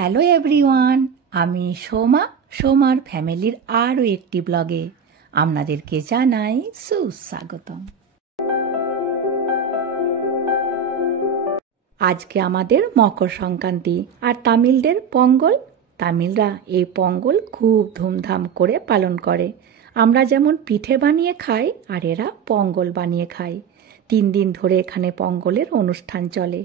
Hello everyone, আমি সোমার ফ্যামিলির আরও একটি ব্লগে আপনাদেরকে জানাই সুস্বাগতম। আজকে আমাদের মকর সংক্রান্তি আর তামিলদের পঙ্গল। তামিলরা এই পঙ্গল খুব ধুমধাম করে পালন করে। আমরা যেমন পিঠে বানিয়ে খাই আর এরা পঙ্গল বানিয়ে খায়। 3 দিন ধরে এখানে পঙ্গলের অনুষ্ঠান চলে।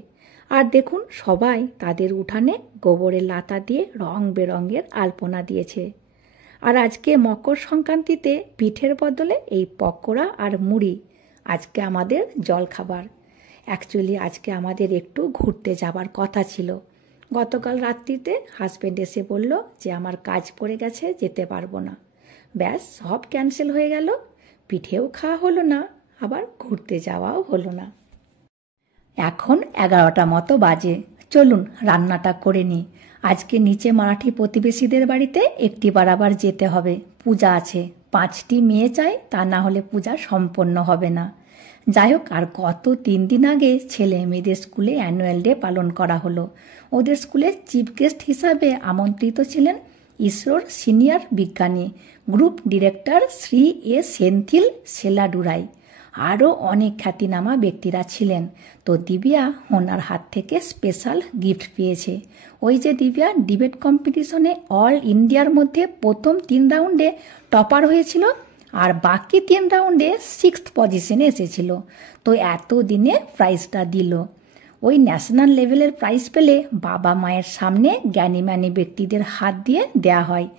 আর দেখুন, সবাই তাদের উঠানে গোবরের লাতা দিয়ে রং বেরঙের আলপনা দিয়েছে। আর আজকে মকর সংক্রান্তিতে পিঠের বদলে এই পকোড়া আর মুড়ি আজকে আমাদের জলখাবার। অ্যাকচুয়ালি আজকে আমাদের একটু ঘুরতে যাবার কথা ছিল। গতকাল রাত্রিতে হাজব্যান্ড এসে বলল যে আমার কাজ পড়ে গেছে, যেতে পারবো না। ব্যাস, সব ক্যান্সেল হয়ে গেল। পিঠেও খাওয়া হলো না, আবার ঘুরতে যাওয়াও হলো না। এখন 11টা মতো বাজে। চলুন রান্নাটা করে নিই। আজকে নিচে মারাঠি প্রতিবেশীদের বাড়িতে একটিবার আবার যেতে হবে, পূজা আছে। 5টি মেয়ে চাই, তা না হলে পূজা সম্পন্ন হবে না। যাই হোক, আর গত 3 দিন আগে ছেলে মেয়েদের স্কুলে অ্যানুয়াল ডে পালন করা হলো। ওদের স্কুলে চিফ গেস্ট হিসাবে আমন্ত্রিত ছিলেন ইসরোর সিনিয়র বিজ্ঞানী গ্রুপ ডিরেক্টর শ্রী এ সেন্থিল সেলাডুরাই। আরও অনেক খ্যাতিনামা ব্যক্তিরা ছিলেন। তো দিব্যা ওনার হাত থেকে স্পেশাল গিফট পেয়েছে। ওই যে দিব্যা ডিবেট কম্পিটিশনে অল ইন্ডিয়ার মধ্যে প্রথম 3 রাউন্ডে টপার হয়েছিল আর বাকি 3 রাউন্ডে 6th পজিশনে এসেছিল। তো এত দিনে প্রাইজটা দিল। ওই ন্যাশনাল লেভেলের প্রাইজ পেলে বাবা মায়ের সামনে জ্ঞানীমানী ব্যক্তিদের হাত দিয়ে দেয়া হয়।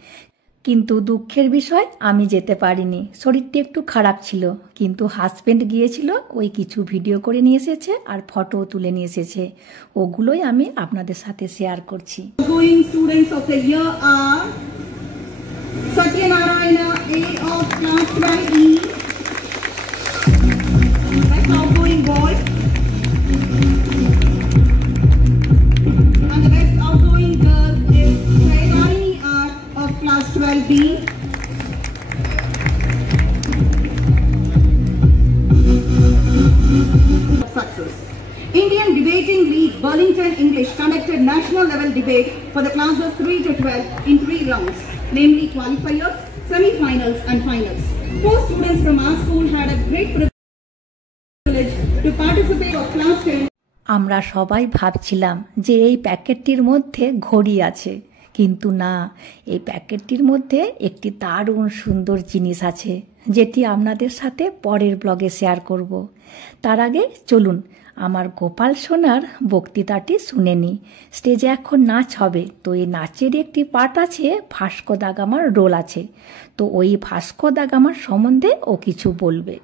কিন্তু দুঃখের বিষয়, আমি যেতে পারিনি। শরীরটা একটু খারাপ ছিল। কিন্তু হাজব্যান্ড গিয়েছিল, ওই কিছু ভিডিও করে নিয়ে এসেছে আর ফটো তুলে নিয়ে এসেছে। ওগুলোই আমি আপনাদের সাথে শেয়ার করছি। Outgoing students of the year are Satyanarayana A of class 12E. That's outgoing boy. And the best outgoing girl is Shailani R of class 12B. Success. Indian Debating League Burlington English conducted national level debate for the classes 3 to 12 in 3 rounds, namely qualifiers, semi-finals and finals. 4 students from our school had a great privilege to participate of class 10. আমরা সবাই ভাবছিলাম যে এই প্যাকেটটির মধ্যে ঘড়ি আছে, কিন্তু না, এই প্যাকেটটির মধ্যে একটি দারুণ সুন্দর জিনিস আছে, যেটি আপনাদের সাথে পরের ব্লগে শেয়ার করব। তার আগে চলুন আমার গোপাল সোনার বক্তৃতাটি শুনে নিই। স্টেজে এখন নাচ হবে, তো এই নাচের একটি পার্ট আছে ভাস্কো দা গামার রোল আছে। তো ওই ভাস্কো দা গামার সম্বন্ধে ও কিছু বলবে।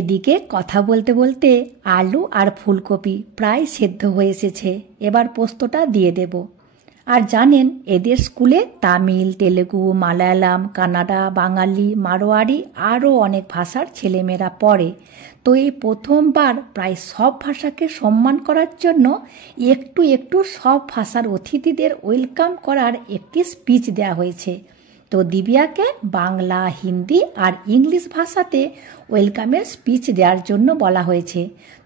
এদিকে কথা বলতে বলতে আলু আর ফুলকপি প্রায় সেদ্ধ হয়ে এসেছে। এবার পোস্তটা দিয়ে দেব। আর জানেন, এদের স্কুলে তামিল, তেলেগু, মালায়ালাম, কানাডা, বাঙালি, মারোয়াড়ি আরও অনেক ভাষার ছেলেমেয়েরা পড়ে। তো এই প্রথমবার প্রায় সব ভাষাকে সম্মান করার জন্য একটু একটু সব ভাষার অতিথিদের ওয়েলকাম করার একটি স্পিচ দেওয়া হয়েছে। তো দিব্যাকে বাংলা, হিন্দি আর ইংলিশ ভাষাতে ওয়েলকামের স্পিচ দেওয়ার জন্য বলা হয়েছে।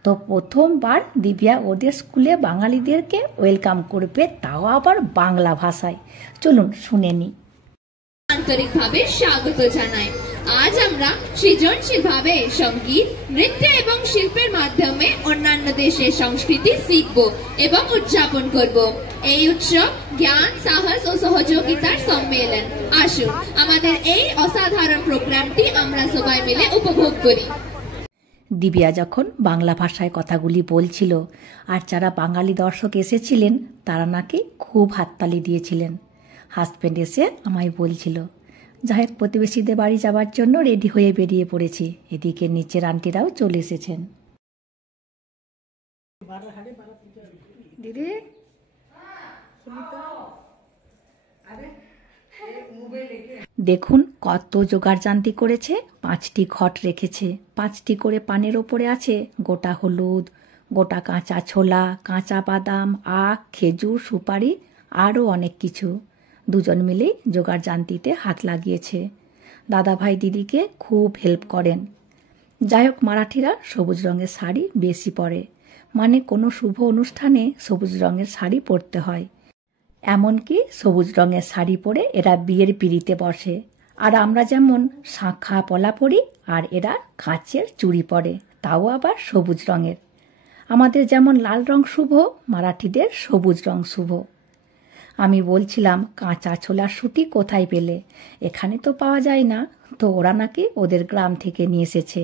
তো প্রথমবার দিব্যা ওদের স্কুলে বাঙালিদেরকে ওয়েলকাম করবে, তাও আবার বাংলা ভাষায়। চলুন শুনে নিই। আন্তরিকভাবে স্বাগত জানাই। আজ আমরা সৃজনশীলভাবে সঙ্গীত, নৃত্য এবং শিল্পের মাধ্যমে অন্যান্য দেশের সংস্কৃতি শিখব এবং উদযাপন করব। এই উৎসব জ্ঞান, সাহস ও সহযোগিতার সম্মেলন। আসুন আমাদের এই অসাধারণ প্রোগ্রামটি আমরা সবাই মিলে উপভোগ করি। দিব্যা যখন বাংলা ভাষায় কথাগুলি বলছিল আর যারা বাঙালি দর্শক এসেছিলেন তারা নাকি খুব হাততালি দিয়েছিলেন। হাজব্যান্ড এসে আমায় বলছিল, যাই হোক প্রতিবেশীদের বাড়ি যাওয়ার জন্য রেডি হয়ে বেরিয়ে পড়েছি। এদিকে নিচের আন্টিরাও চলে এসেছেন। দিদি, দেখুন কত জোগাড়জান্তি করেছে। 5টি ঘট রেখেছে, 5টি করে পানের ওপরে আছে গোটা হলুদ, গোটা কাঁচা ছোলা, কাঁচা বাদাম, আখ, খেজুর, সুপারি, আরও অনেক কিছু। দুজন মিলেই জোগাড়জান্তিতে হাত লাগিয়েছে। দাদাভাই দিদিকে খুব হেল্প করেন। যাই হোক, মারাঠিরা সবুজ রঙের শাড়ি বেশি পরে, মানে কোনো শুভ অনুষ্ঠানে সবুজ রঙের শাড়ি পরতে হয়। এমনকি সবুজ রঙের শাড়ি পরে এরা বিয়ের পিঁড়িতে বসে। আর আমরা যেমন শাঁখা পলা পরি, আর এরা কাঁচের চুড়ি পরে, তাও আবার সবুজ রঙের। আমাদের যেমন লাল রং শুভ, মারাঠিদের সবুজ রং শুভ। আমি বলছিলাম, কাঁচা ছোলার শুটি কোথায় পেলে? এখানে তো পাওয়া যায় না। তো ওরা নাকি ওদের গ্রাম থেকে নিয়ে এসেছে।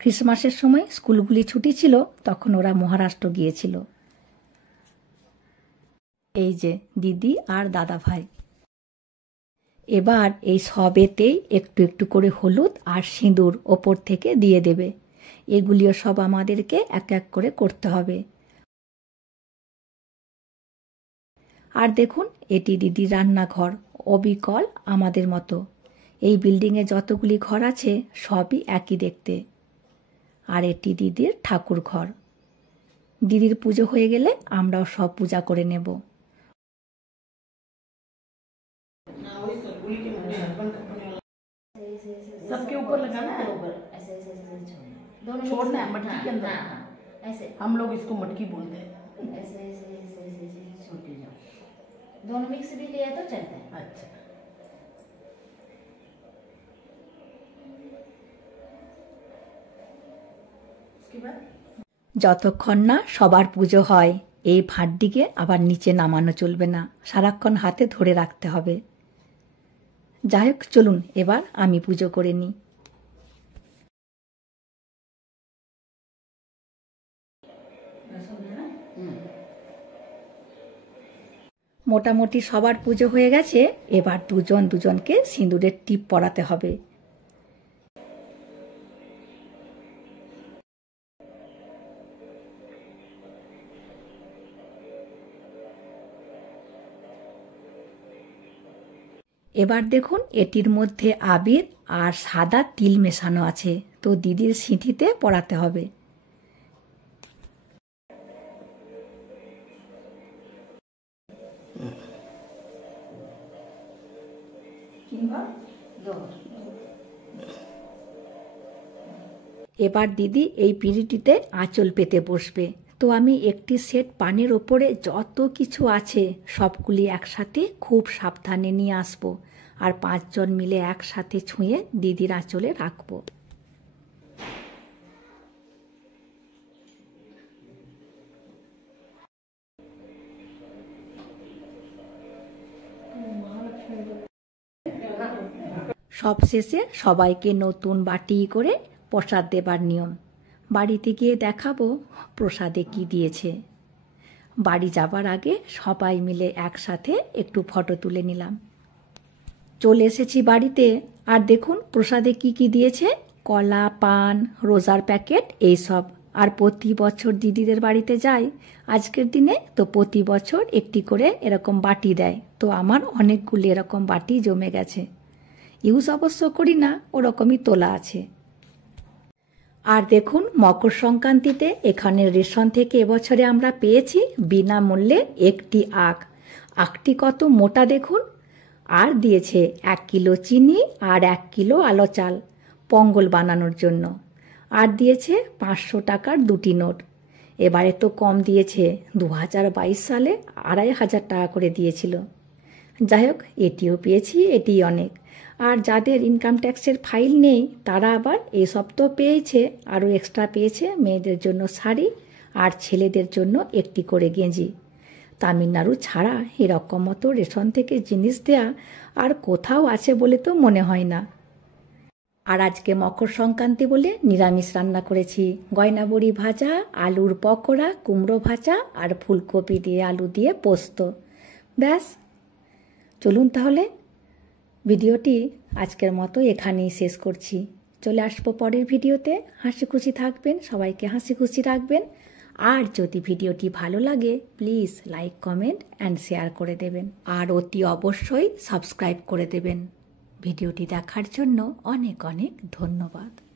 ক্রিসমাসের সময় স্কুলগুলি ছুটি ছিল, তখন ওরা মহারাষ্ট্র গিয়েছিল। এই যে দিদি আর দাদা ভাই। এবার এই সবেতেই একটু একটু করে হলুদ আর সিঁদুর ওপর থেকে দিয়ে দেবে। এগুলিও সব আমাদেরকে এক এক করে করতে হবে। আর দেখুন, এটি দিদির রান্নাঘর, অবিকল আমাদের মতো। এই বিল্ডিংয়ে যতগুলি ঘর আছে সবই একই দেখতে। আর এটি দিদির ঠাকুর ঘর। দিদির পুজো হয়ে গেলে আমরাও সব পূজা করে নেব। सबके ऊपर लगाना है, ऐसे ऐसे ऐसे दोनों छोड़ना है मटकी के अंदर। हाँ, ऐसे हम लोग इसको मटकी बोलते हैं। ऐसे ऐसे ऐसे ऐसे ऐसे छोड़ते जाओ। दोनों मिक्स भी लिया तो चलता है। अच्छा, उसके बाद যতক্ষণ না সবার পুজো হয়, এই ভাঁড়টিকে আবার নিচে নামানো চলবে না, সারাক্ষণ হাতে ধরে রাখতে হবে। যাই হোক, চলুন এবার আমি পুজো করে নিই। মোটামুটি সবার পুজো হয়ে গেছে। এবার দুজন দুজনকে সিঁদুরের টিপ পরাতে হবে। এবার দেখুন, এটির মধ্যে আবির আর সাদা তিল মেশানো আছে, তো দিদির সিঁথিতে পরাতে হবে। এবার দিদি এই পিঁড়িটিতে আঁচল পেতে বসবে। তো আমি একটি সেট পানের ওপরে যত কিছু আছে সবগুলি একসাথে খুব সাবধানে নিয়ে আসবো, আর 5 জন মিলে একসাথে ছুঁয়ে দিদির আঁচলে রাখবো। সবশেষে সবাইকে নতুন বাটি করে প্রসাদ দেবার নিয়ম। বাড়িতে গিয়ে দেখাবো প্রসাদে কি দিয়েছে। বাড়ি যাবার আগে সবাই মিলে একসাথে একটু ফটো তুলে নিলাম। চলে এসেছি বাড়িতে, আর দেখুন প্রসাদে কি কি দিয়েছে। কলা, পান, রোজার প্যাকেট, এইসব। আর প্রতি বছর দিদিদের বাড়িতে যাই আজকের দিনে, তো প্রতি বছর একটি করে এরকম বাটি দেয়। তো আমার অনেকগুলি এরকম বাটি জমে গেছে। ইউজ অবশ্য করি না, ওরকমই তোলা আছে। আর দেখুন, মকর সংক্রান্তিতে এখানের রেশন থেকে এবছরে আমরা পেয়েছি বিনামূল্যে একটি আখ। আখটি কত মোটা দেখুন। আর দিয়েছে 1 কিলো চিনি আর 1 কিলো আলো চাল পঙ্গল বানানোর জন্য। আর দিয়েছে 500 টাকার 2টি নোট। এবারে তো কম দিয়েছে, 2022 সালে 2500 টাকা করে দিয়েছিল। যাই হোক, এটিও পেয়েছি, এটি অনেক। আর যাদের ইনকাম ট্যাক্সের ফাইল নেই তারা আবার এসব তো পেয়েছে, আরও এক্সট্রা পেয়েছে মেয়েদের জন্য শাড়ি আর ছেলেদের জন্য একটি করে গেঞ্জি। তামিলনাড়ু ছাড়া এরকম মতো রেশন থেকে জিনিস দেয়া আর কোথাও আছে বলে তো মনে হয় না। আর আজকে মকর সংক্রান্তি বলে নিরামিষ রান্না করেছি। গয়না বড়ি ভাজা, আলুর পকোড়া, কুমড়ো ভাজা আর ফুলকপি দিয়ে আলু দিয়ে পোস্ত। ব্যাস, চলুন তাহলে ভিডিওটি আজকের মতো এখানেই শেষ করছি। চলে আসবো পরের ভিডিওতে। হাসি খুশি থাকবেন, সবাইকে হাসি খুশি রাখবেন। আর যদি ভিডিওটি ভালো লাগে please like comment and share করে দেবেন আর অতি অবশ্যই সাবস্ক্রাইব করে দেবেন। ভিডিওটি দেখার জন্য অনেক অনেক ধন্যবাদ।